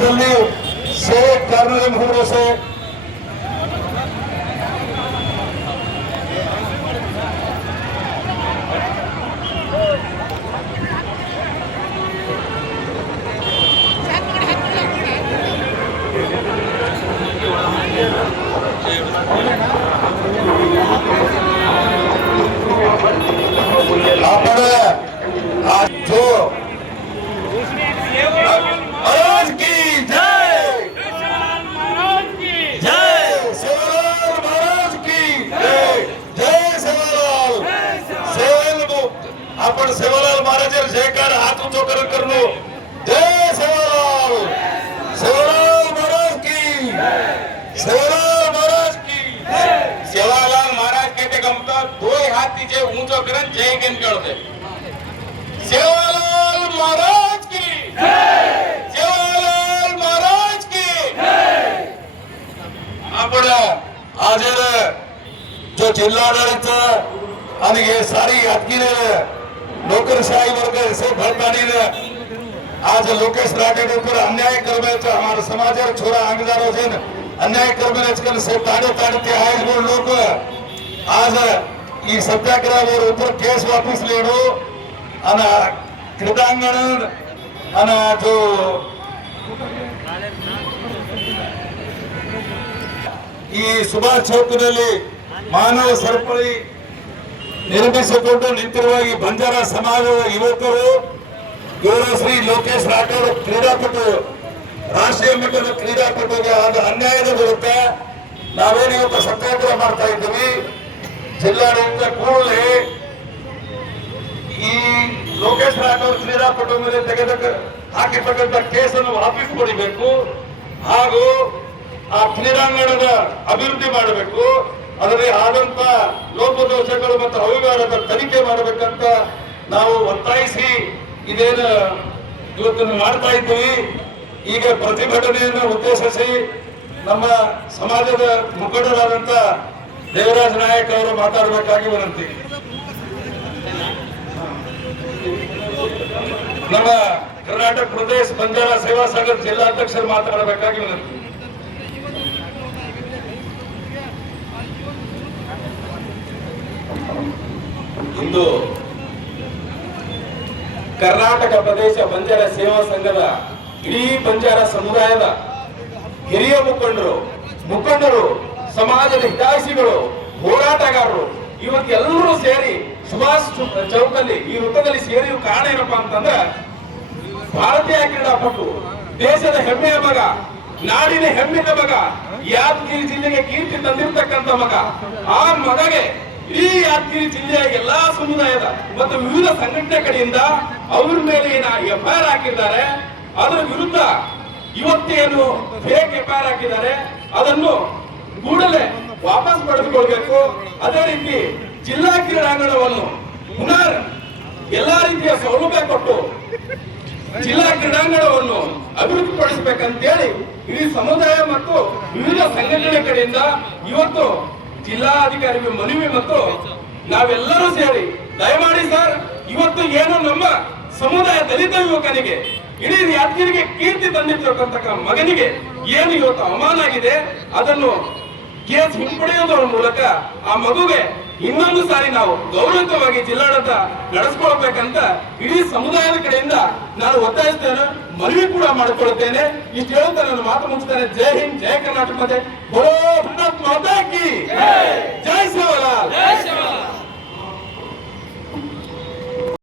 जल्दी से करने मुहूर्त से जो महाराज की जय, जय सेवालाल महाराज की जय, जय सेवालाल. आपण सेवालाल महाराज जयकार हात उंचो करू. जय सेवालाल, सेवालाल महाराज की, सेवालाल महाराज की. सेवालाल महाराज कहते गमता दोय हात तिचे ऊंचो करन जय केन कळते. सेवालाल महाराज की जय, सेवालाल महाराज की जय. आपण आज जो जिल्हाडಳಿತ आणि हे सारी यादगिरी नोकरशाही वर्ग से भरतानी आज लोकेश राठोड ऊपर अन्याय करवायचा हमारा समाज छोरा अंगदारों से अन्याय करवायचे से ताड़े ताड़ते आए वो लोग आज ये सत्याग्रह और ऊपर केस वापस लेनो अन क्रीडांगण अन जो ಈ ಸುಭಾಷ್ ಚೌಕದಲ್ಲಿ ಮಾನವ ಸರಪಳಿ ನಿರ್ಮಿಸಿಕೊಂಡು ನಿಂತಿರುವ ಈ ಬಂಜಾರ ಸಮಾಜದ ಯುವಕರು ಇವರು ಶ್ರೀ ಲೋಕೇಶ್ ರಾಠೋಡ್ ಕ್ರೀಡಾಪಟು ರಾಷ್ಟ್ರೀಯ ಮಟ್ಟದ ಕ್ರೀಡಾಪಟುಗೆ ಆದ ಅನ್ಯಾಯದ ವಿರುದ್ಧ ನಾವೇನು ಇವತ್ತು ಸತ್ಯಾಗ್ರಹ ಮಾಡ್ತಾ ಇದ್ದೀವಿ. ಜಿಲ್ಲಾಡಳಿತ ಕೂಡಲೇ ಈ ಲೋಕೇಶ್ ರಾಠೋಡ್ ಕ್ರೀಡಾಪಟು ಮೇಲೆ ಹಾಕಿರ್ತಕ್ಕಂಥ ಕೇಸನ್ನು ವಾಪಸ್ ಪಡಿಬೇಕು ಹಾಗೂ ಆ ಕ್ರೀಡಾಂಗಣದ ಅಭಿವೃದ್ಧಿ ಮಾಡಬೇಕು. ಅದರಲ್ಲಿ ಆದಂತ ಲೋಪದೋಷಗಳು ಮತ್ತು ಅವ್ಯವಹಾರದ ತನಿಖೆ ಮಾಡಬೇಕಂತ ನಾವು ಒತ್ತಾಯಿಸಿ ಇದೇನು ಇವತ್ತನ್ನು ಮಾಡ್ತಾ ಇದ್ದೀವಿ. ಈಗ ಪ್ರತಿಭಟನೆಯನ್ನು ಉದ್ದೇಶಿಸಿ ನಮ್ಮ ಸಮಾಜದ ಮುಖಂಡರಾದಂತ ದೇವರಾಜ ನಾಯಕ್ ಅವರು ಮಾತಾಡಬೇಕಾಗಿ ವಿನಂತಿ. ನಮ್ಮ ಕರ್ನಾಟಕ ಪ್ರದೇಶ ಬಂಜಾರ ಸೇವಾ ಸಂಘದ ಜಿಲ್ಲಾಧ್ಯಕ್ಷರು ಮಾತಾಡಬೇಕಾಗಿ ವಿನಂತಿ. ಇಂದು ಕರ್ನಾಟಕ ಪ್ರದೇಶ ಬಂಜಾರ ಸೇವಾ ಸಂಘದ ಇಡೀ ಬಂಜಾರ ಸಮುದಾಯದ ಹಿರಿಯ ಮುಖಂಡರು ಸಮಾಜದ ಹಿತೈಷಿಗಳು ಹೋರಾಟಗಾರರು ಇವತ್ತೆಲ್ಲರೂ ಸೇರಿ ಸುಭಾಷ್ ಚೌಕಲ್ಲಿ ಈ ವೃತ್ತದಲ್ಲಿ ಸೇರಿ ಕಾರಣ ಏನಪ್ಪಾ ಅಂತಂದ್ರೆ ಭಾರತೀಯ ಕ್ರೀಡಾಪಟು ದೇಶದ ಹೆಮ್ಮೆಯ ಮಗ, ನಾಡಿನ ಹೆಮ್ಮೆಯ ಮಗ, ಯಾದಗಿರಿ ಜಿಲ್ಲೆಗೆ ಕೀರ್ತಿ ತಂದಿರ್ತಕ್ಕಂಥ ಮಗ. ಆ ಮಗಗೆ ಈ ಯಾದಗಿರಿ ಜಿಲ್ಲೆಯ ಎಲ್ಲಾ ಸಮುದಾಯದ ಮತ್ತು ವಿವಿಧ ಸಂಘಟನೆ ಕಡೆಯಿಂದ ಅವ್ರ ಮೇಲೆ ಎಫ್ಐಆರ್ ಹಾಕಿದ್ದಾರೆ. ಅದರ ವಿರುದ್ಧ ಇವತ್ತೇನು ಫೇಕ್ ಎಫ್ಐಆರ್ ಹಾಕಿದ್ದಾರೆ ಅದನ್ನು ಕೂಡಲೇ ವಾಪಸ್ ಪಡೆದುಕೊಳ್ಬೇಕು. ಅದೇ ರೀತಿ ಜಿಲ್ಲಾ ಕ್ರೀಡಾಂಗಣವನ್ನು ಪುನರ್ ಎಲ್ಲಾ ರೀತಿಯ ಸೌಲಭ್ಯ ಕೊಟ್ಟು ಜಿಲ್ಲಾ ಕ್ರೀಡಾಂಗಣವನ್ನು ಅಭಿವೃದ್ಧಿಪಡಿಸಬೇಕಂತೇಳಿ ಇಡೀ ಸಮುದಾಯ ಮತ್ತು ವಿವಿಧ ಸಂಘಟನೆ ಕಡೆಯಿಂದ ಇವತ್ತು ಜಿಲ್ಲಾಧಿಕಾರಿಗೆ ಮನವಿ ಮತ್ತು ನಾವೆಲ್ಲರೂ ಸೇರಿ ದಯಮಾಡಿ ಸರ್, ಇವತ್ತು ಏನು ನಮ್ಮ ಸಮುದಾಯ ದಲಿತ ಯುವಕನಿಗೆ ಇಡೀ ಯಾದಗಿರಿಗೆ ಕೀರ್ತಿ ತಂದಿರ್ತಕ್ಕಂಥ ಮಗನಿಗೆ ಏನು ಇವತ್ತು ಅವಮಾನ ಆಗಿದೆ ಅದನ್ನು ಕೇಸ್ ಹಿಂಪಡೆಯೋದ್ರ ಮೂಲಕ ಆ ಮಗುಗೆ ಇನ್ನೊಂದು ಸಾರಿ ನಾವು ಗೌರವಯುತವಾಗಿ ಜಿಲ್ಲಾಡಳಿತ ನಡೆಸ್ಕೊಳ್ಬೇಕಂತ ಇಡೀ ಸಮುದಾಯದ ಕಡೆಯಿಂದ ನಾನು ಒತ್ತಾಯಿಸ್ತೇನೆ, ಮನವಿ ಕೂಡ ಮಾಡಿಕೊಳ್ಳುತ್ತೇನೆ. ಇಷ್ಟು ಹೇಳುತ್ತಾ ನಾನು ಮಾತು ಮುಗಿಸ್ತೇನೆ. ಜೈ ಹಿಂದ್, ಜೈ ಕರ್ನಾಟಕ. ಮತ್ತೆ